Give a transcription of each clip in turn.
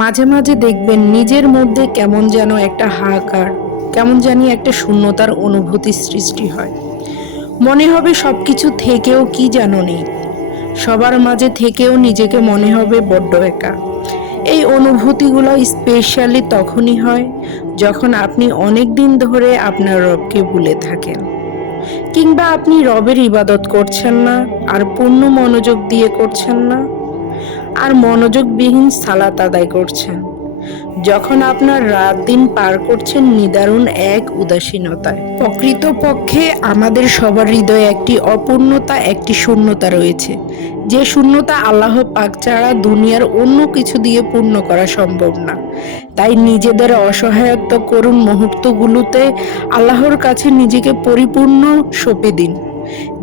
মাঝে মাঝে দেখবেন নিজের মধ্যে কেমন যেন একটা হাহাকার, কেমন জানি একটা শূন্যতার অনুভূতি সৃষ্টি হয়। মনে হবে সবকিছু থেকেও কি যেন নেই, সবার মাঝে থেকেও নিজেকে মনে হবে বড্ড একা। এই অনুভূতিগুলো স্পেশালি তখনই হয় যখন আপনি অনেক দিন ধরে আপনার রবকে ভুলে থাকেন, কিংবা আপনি রবের ইবাদত করছেন না, আর পূর্ণ মনোযোগ দিয়ে করছেন না, আর মনোযোগবিহীন সালাত আদায় করছেন। যখন আপনার রাত দিন পার করছেন নিদারুণ এক উদাসীনতায়। প্রকৃতপক্ষে আমাদের সবার হৃদয়ে একটি অপূর্ণতা, একটি শূন্যতা রয়েছে, যে শূন্যতা আল্লাহ পাক ছাড়া দুনিয়ার অন্য কিছু দিয়ে পূর্ণ করা সম্ভব না। তাই নিজেদের অসহায়ত্ব করুন মুহূর্তগুলোতে আল্লাহর কাছে নিজেকে পরিপূর্ণ সঁপে দিন,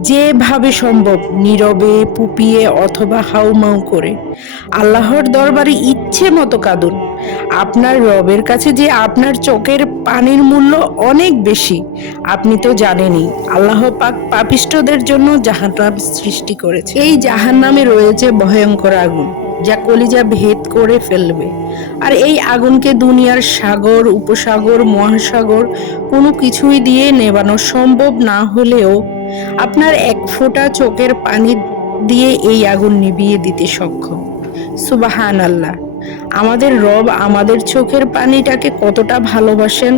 যেভাবে সম্ভব, নীরবে, পুপিয়ে অথবা হাউমাউ করে আল্লাহর দরবারে ইচ্ছে মতো কাঁদুন। আপনার রবের কাছে যে আপনার চোখের পানির মূল্য অনেক বেশি, আপনি তো জানেনই। আল্লাহ পাক পাপিষ্ঠদের জন্য জাহান্নাম সৃষ্টি করেছে। এই জাহান্নামে রয়েছে ভয়ঙ্কর আগুন, যা কলিজা ভেদ করে ফেলবে। আর এই আগুনকে দুনিয়ার সাগর, উপসাগর, মহাসাগর কোনো কিছুই দিয়ে নেভানো সম্ভব না হলেও আপনার এক ফোঁটা চোখের পানি দিয়ে এই আগুন নিভিয়ে দিতে সক্ষম। সুবাহান আল্লাহ! আমাদের রব আমাদের চোখের পানিটাকে কতটা ভালোবাসেন,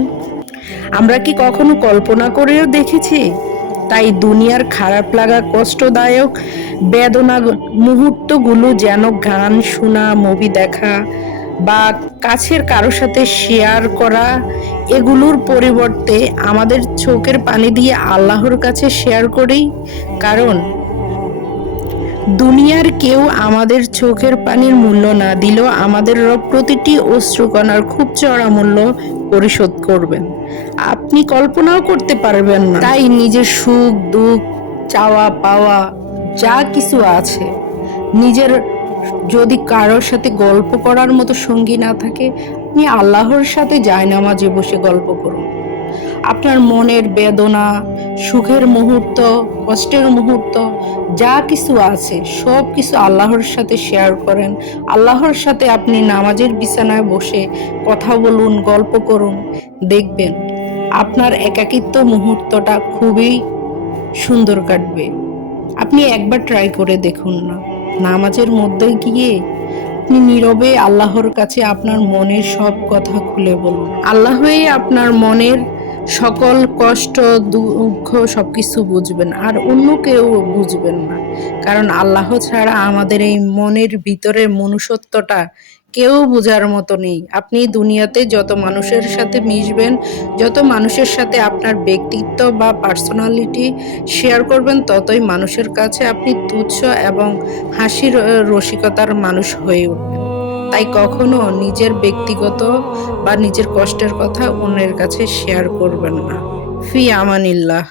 আমরা কি কখনো কল্পনা করেও দেখেছি? তাই দুনিয়ার খারাপ লাগা, কষ্টদায়ক, বেদনা মুহূর্তগুলো যেন গান শোনা, মুভি দেখা বা কাছের কারো সাথে শেয়ার করা, এগুলোর পরিবর্তে আমাদের চোখের পানি দিয়ে আল্লাহর কাছে শেয়ার করি। কারণ দুনিয়ার কেউ আমাদের চোখের পানির মূল্য না দিলেও আমাদের রব প্রতিটি অশ্রুকণার খুব চড়া মূল্য পরিশোধ করবেন, আপনি কল্পনাও করতে পারবেন না। তাই নিজের সুখ দুঃখ, চাওয়া পাওয়া যা কিছু আছে, নিজের যদি কারোর সাথে গল্প করার মতো সঙ্গী না থাকে, আপনি আল্লাহর সাথে জায়নামাজে বসে গল্প করুন। আপনার মনের বেদনা, সুখের মুহূর্ত, কষ্টের মুহূর্ত যা কিছু আছে সব কিছু আল্লাহর সাথে শেয়ার করেন। আল্লাহর সাথে আপনি নামাজের বিছানায় বসে কথা বলুন, গল্প করুন। দেখবেন আপনার একাকিত্ব মুহূর্তটা খুবই সুন্দর কাটবে। আপনি একবার ট্রাই করে দেখুন না, নামাজের মধ্যে গিয়ে আপনি নীরবে আল্লাহর কাছে আপনার মনের সব কথা খুলে বলুন। আল্লাহই আপনার মনের সকল কষ্ট, দুঃখ সবকিছু বুঝবেন, আর অন্য কেউ বুঝবেন না। কারণ আল্লাহ ছাড়া আমাদের এই মনের ভিতরের মনুষ্যত্বটা কেউ বোঝার মতো নেই। আপনি দুনিয়াতে যত মানুষের সাথে মিশবেন, যত মানুষের সাথে আপনার ব্যক্তিত্ব বা পার্সোনালিটি শেয়ার করবেন, ততই মানুষের কাছে আপনি তুচ্ছ এবং হাসির রসিকতার মানুষ হয়ে উঠবেন। তাই কখনো নিজের ব্যক্তিগত বা নিজের কষ্টের কথা অন্যের কাছে শেয়ার করবেন না। ফি আমানিল্লাহ।